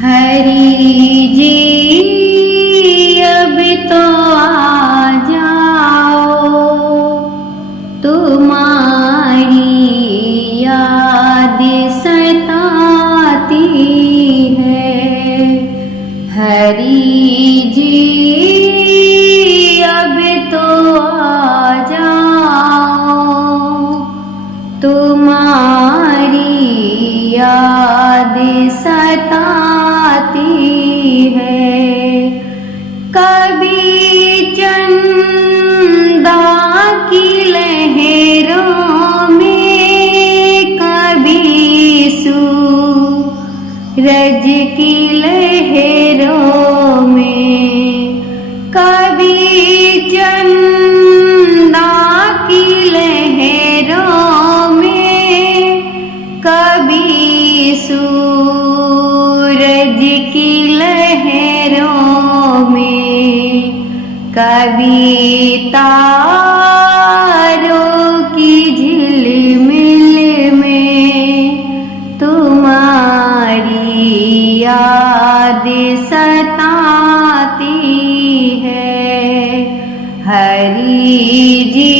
हरि जी अब तो आ जाओ, तुम्हारी याद सताती है। हरि जी अब तो आ जाओ, तुम्हारी याद सताती है। कभी चंदा की लहरों में, कभी सूरज की लहरों में, कभी चंदा की लहरों में, कभी सूरज की लहरों में, कभी तारों की झिलमिल में, तुम्हारी याद सताती है। हरि जी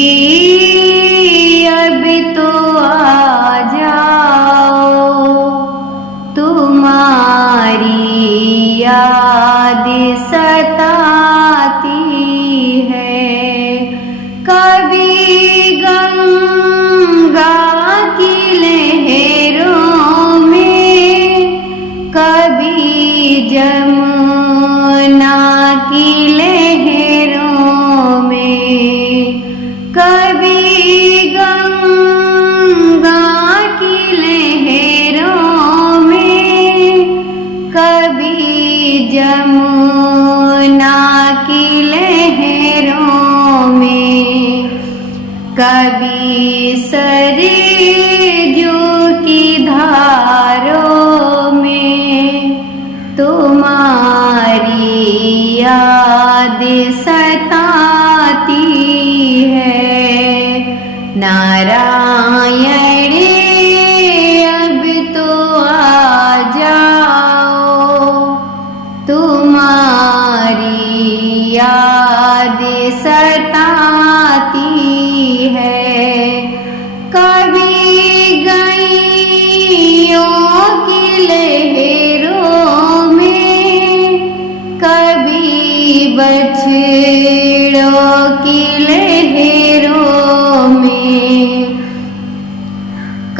अब तो आ जाओ, तुम्हारी याद सताती है। कभी गंगा की लहरों में, कभी जमुना की लहरों में, कभी गंगा की लहरों में, कभी जमुना की लहरों में, कभी सरजू की धारों में, तुम्हारी याद सताती है। नारायण अब तो आ जाओ, तुम्हारी याद सताती है। कभी गैयों की लहरों में, कभी बछड़ों की लहरों में,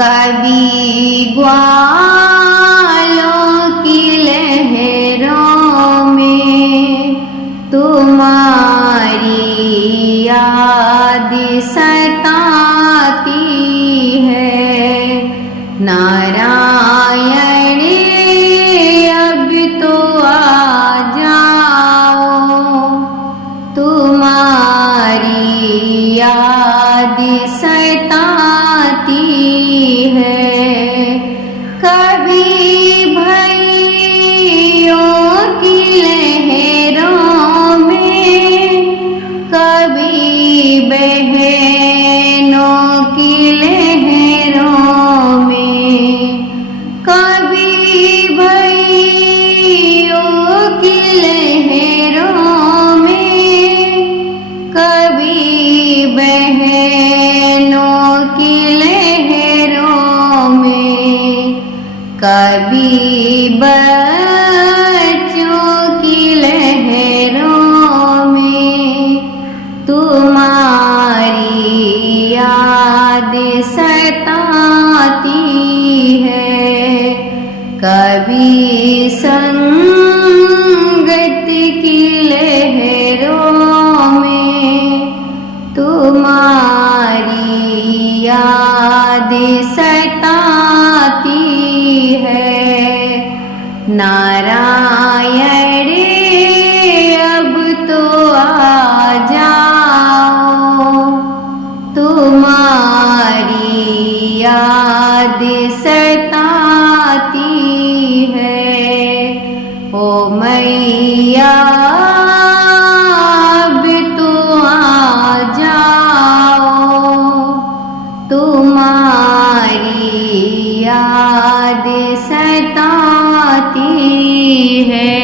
कभी ग्वालों की लहरों में, तुम्हारी याद सताती है। नारायण अब तो आ जाओ, तुम्हारी याद सताती है। कभी भैयों की लहरों में, कभी बहनों की लहरों में, कभी भैयों की लहरों में, कभी बहनों की लहरों में, कभी बच्चों की लहरों में, तुम्हारी याद सताती है। कभी संगत की लहरों में, तुम्हारी याद सताती है। नारायण अब तो आ जाओ, तुम्हारी याद सताती है। ओ मैया अब तो आ जाओ, तुम्हारी याद सताती है